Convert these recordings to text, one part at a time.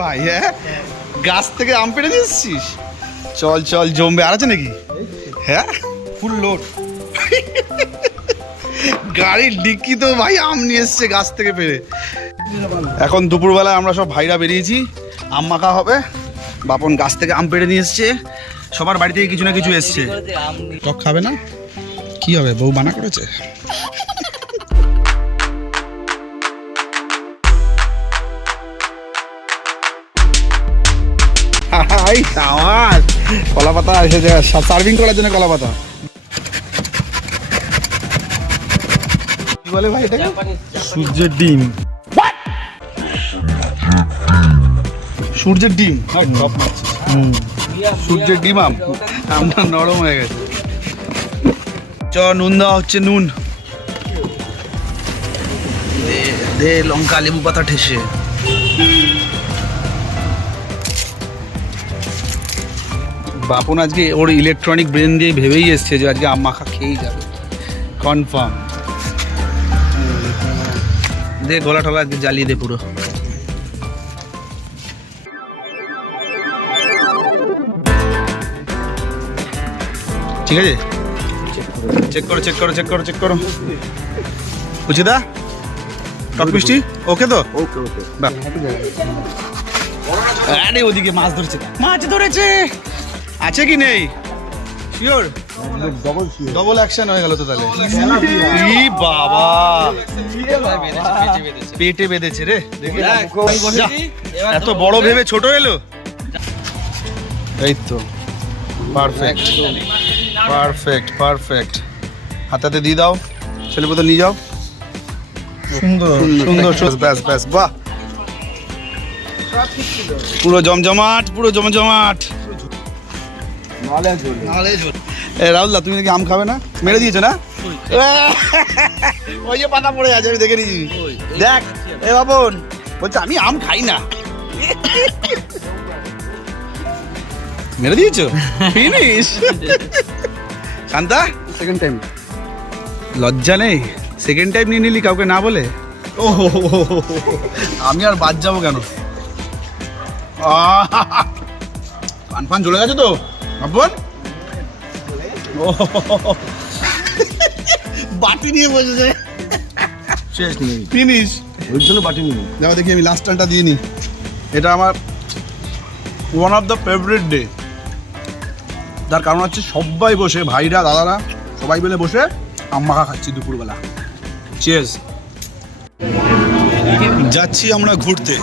ভাই হ্যাঁ? গাছ থেকে আম পেড়ে দিচ্ছিস চল চল, জমবে। আর আছে নাকি? হ্যাঁ? Full load. গাড়ির ডিক্কি তো ভাই আম নিয়ে এসছে গাছ থেকে পেরে এখন দুপুরবেলায় আমরা সব ভাইরা বেরিয়েছি আম মাখা হবে বাপন গাছ থেকে আম পেড়ে নিয়ে এসছে সবার বাড়ি থেকে কিছু না কিছু এসছে। টক খাবে না? কি হবে বউ বানা করেছে? কলা পাতা এসেছে সার্ভিং করার জন্য কলা পাতা বলে ভাই সূর্যের ডিম। সূর্যের ডিম। হুম। সূর্যের ডিম আম। আমটা নরম হয়ে গেছে। চ নুন দেওয়া হচ্ছে নুন। দে দে লঙ্কা লেবু পাতা ঠেসে। বাপন আজকে ওর ইলেকট্রনিক ব্রেন দিয়ে ভেবেই এসছে যে আজকে আম মাখা খেয়েই যাবে। কনফার্ম দে গলা টলা আজকে জ্বালিয়ে দে পুরো। ঠিক আছে? চেক করো চেক করো চেক করো চেক করো। উচিদা টক মিষ্টি? ওকে তো? ওকে ওকে। আরে ওদিকে মাছ ধরছে। মাছ ধরেছে! আছে কি নেই? শিওর ডবল ডবল অ্যাকশন হয়ে গেল তো তাহলে। ই বাবা! পেটে বেঁধেছে রে। দেখি এত বড় ভেবে ছোট এলো? এই তো। Perfect perfect perfect. হাতাতে দিয়ে দাও। ছেলে তো নিয়ে যাও। সুন্দর। সুন্দর। ব্যাস ব্যাস বাহ। পুরো জমজমাট পুরো জমজমাট। এ রাহুল দা তুমি নাকি আম খাবে না? মেরে দিয়েছ না? ওই যে পাতা পড়ে আছে আমি দেখে নিয়েছি। দেখ এ বাবন বলছে আমি আম খাই না। মেরে দিয়েছ? ফিনিশ শান্তা সেকেন্ড টাইম লজ্জা নেই। সেকেন্ড টাইম নিয়ে নিলি কাউকে না বলে? ও আমি আর বাদ যাব কেন! কান ফান চলে গেছে তো? আপন ও বাটি নিয়ে বসেছে। শেষ নেই। ফিনিশ ওই জন্য বাটি নিই। যাও দেখি আমি লাস্ট টানটা দিয়ে নিই। এটা আমার one of the favourite day তার কারণ হচ্ছে সবাই বসে, ভাইরা, দাদারা, সবাই মিলে বসে আম মাখা খাচ্ছি দুপুরবেলা। চেস যাচ্ছি আমরা ঘুরতে।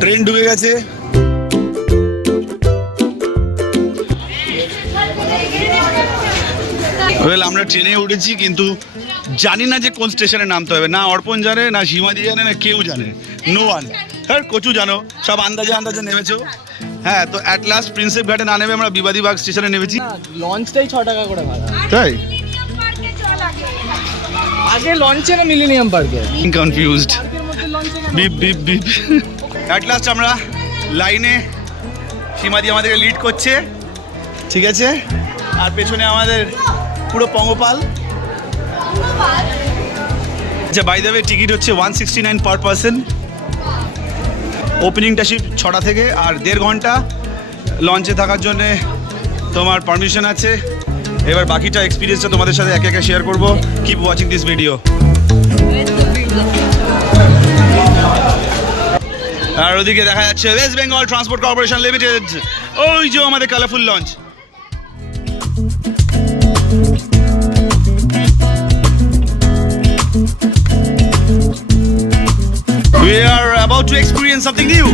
ট্রেন ঢুকে গেছে। আমরা ট্রেনে উঠেছি, কিন্তু জানি না যে কোন স্টেশনে নামতে হবে। না অর্পণ জানে, না সীমাদি জানে, না কেউ জানে। নো ওয়ান হ্যাঁ কচু জানো, সব আন্দাজে আন্দাজে নেমেছো। হ্যাঁ তো অ্যাট লাস্ট প্রিন্সেপ ঘাটে না নেমে আমরা বিবাদীবাগ স্টেশনে নেমেছি। লঞ্চটাই ছ টাকা করে ভাড়া। তাই? আগে লঞ্চে না মিলিনিয়াম পার্কে confused beep beep beep at last আমরা লাইনে সীমাদি আমাদেরকে লিড করছে। ঠিক আছে? আর পেছনে আমাদের পুরো পঙ্গপাল। আচ্ছা বাই দ্য টিকিট হচ্ছে one sixty nine per person ওপেনিংটা shift ছটা থেকে আর দেড় ঘণ্টা লঞ্চে থাকার জন্যে তোমার পারমিশন আছে। এবার বাকিটা এক্সপিরিয়েন্সটা তোমাদের সাথে একে একে শেয়ার করব। কিপ ওয়াচিং দিস ভিডিও আর ওদিকে দেখা যাচ্ছে West Bengal Transport Corporation Limited ওই যে আমাদের colourful launch about to experience something new.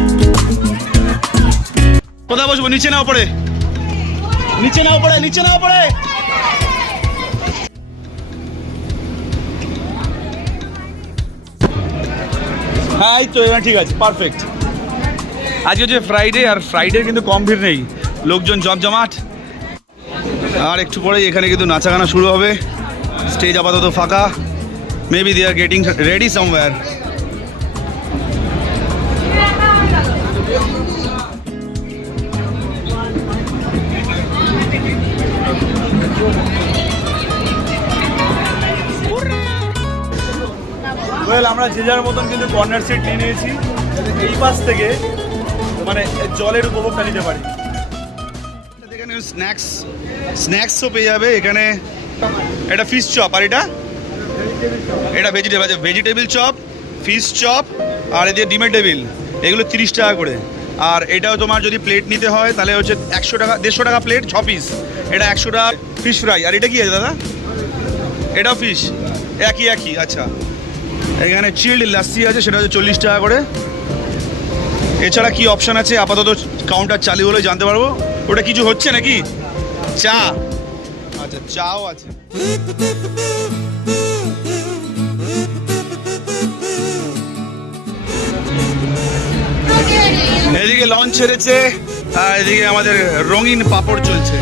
কোথায় বসবো? নিচে না উপরে নিচে না উপরে নিচে না উপরে হ্যাঁ এই তো, এবার ঠিক আছে পারফেক্ট আজকে হচ্ছে ফ্রাইডে আর ফ্রাইডে কিন্তু কম ভিড় নেই। লোকজন জমজমাট। আর একটু পরেই এখানে কিন্তু নাচা গানা শুরু হবে। স্টেজ আপাতত ফাঁকা। Maybe they are getting ready somewhere তাহলে আমরা যে যার মতন কিন্তু কর্নার সিট নিয়ে নিয়েছি। এই পাশ থেকে মানে জলের উপভোগটা নিতে পারি। এখানে স্ন্যাক্স স্ন্যাক্সও পেয়ে যাবে। এখানে এটা ফিশ চপ আর এটা? এটা ভেজিটেবল আছে। ভেজিটেবল চপ ফিশ চপ আর এদিকে ডিমের টেবিল এগুলো তিরিশ টাকা করে। আর এটাও তোমার যদি প্লেট নিতে হয়, তাহলে হচ্ছে একশো টাকা, দেড়শো টাকা প্লেট ছ পিস এটা একশো টাকা ফিশ ফ্রাই আর এটা কি আছে, দাদা? এটাও ফিশ একই একই আচ্ছা। এখানে চিল্ড লাস্সি আছে, সেটা হচ্ছে চল্লিশ টাকা করে। এছাড়া কি অপশান আছে? আপাতত কাউন্টার চালু হলে জানতে পারব। ওটা কিছু হচ্ছে নাকি? চা। আচ্ছা চাও আছে। এদিকে লঞ্চ ছেড়েছে, আর এদিকে আমাদের রঙিন পাপড় চলছে।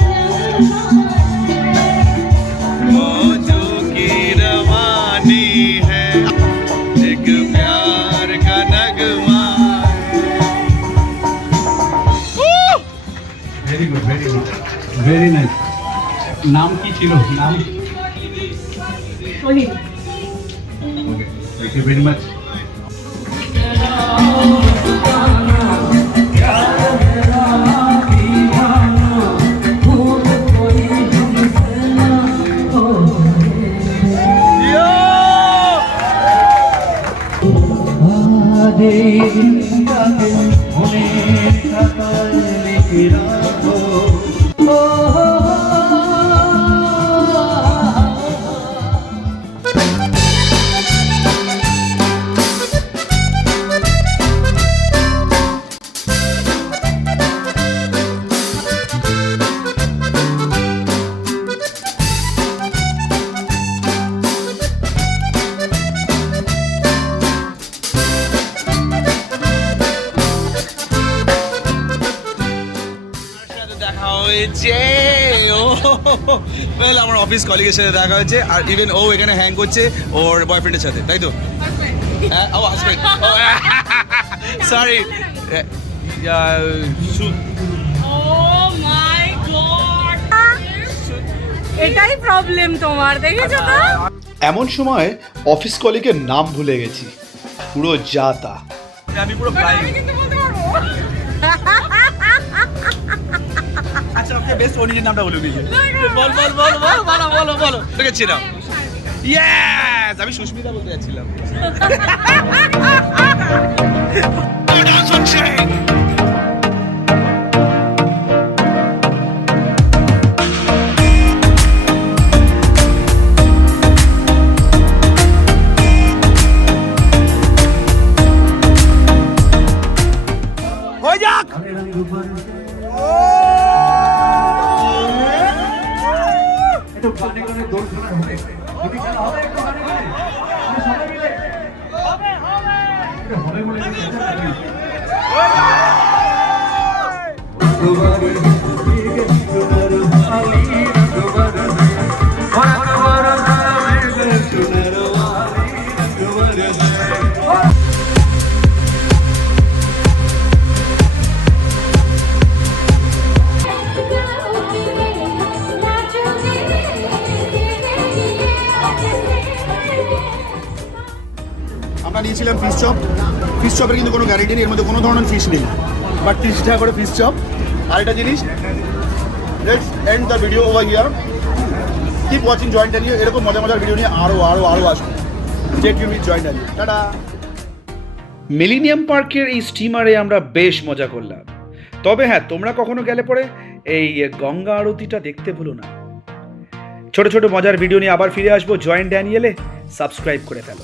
ভেরি নাইস নাম কি ছিল? নাম? Okay thank you very much হয়েছে। ও ওয়েল আমার অফিস কলিগের সাথে দেখা হয়েছে আর ইভেন ও এখানে হ্যাং করছে ওর বয়ফ্রেন্ডের সাথে তাই তো? হ্যাঁ ও হাজবেন্ড সরি Oh! এটাই প্রবলেম তোমার দেখেছ তো? এমন সময় অফিস কলিগের নাম ভুলে গেছি। পুরো যা তা আমি পুরো ফ্লাইং আচ্ছা বেস্ট অনিজের নামটা বলে দিয়েছে বল বল বল বল বলো বলো বলো দেখেছি না ইয়েস আমি সুস্মিতা বলতে যাচ্ছিলাম। হয়ে যাক। একটু গানে গানে দোল খেলা হবে। যদি খেলা হবে একটু গানে গানে সবাই মিলে হবে হবে। হবে বলে কিছু আছে নাকি? আমরা নিয়েছিলাম ফিশ চপ ফিশ চপের কিন্তু কোনো গ্যারেন্টি নেই, এর মধ্যে কোনো ধরনের ফিশ নেই। বাট তিরিশ টাকা করে ফিশ চপ আর একটা জিনিস let's end the video over here keep watching joint নিয়ে এরকম মজা মজার ভিডিও নিয়ে আরও আরও আরও আসবে। State you with joint tata. Millennium পার্কের এই স্টিমারে আমরা বেশ মজা করলাম। তবে হ্যাঁ তোমরা কখনো গেলে পরে এই গঙ্গা আরতিটা দেখতে ভুলো না। ছোট ছোট মজার ভিডিও নিয়ে আবার ফিরে আসব। জয়েন্ট ড্যানিয়েলে সাবস্ক্রাইব করে ফেলো।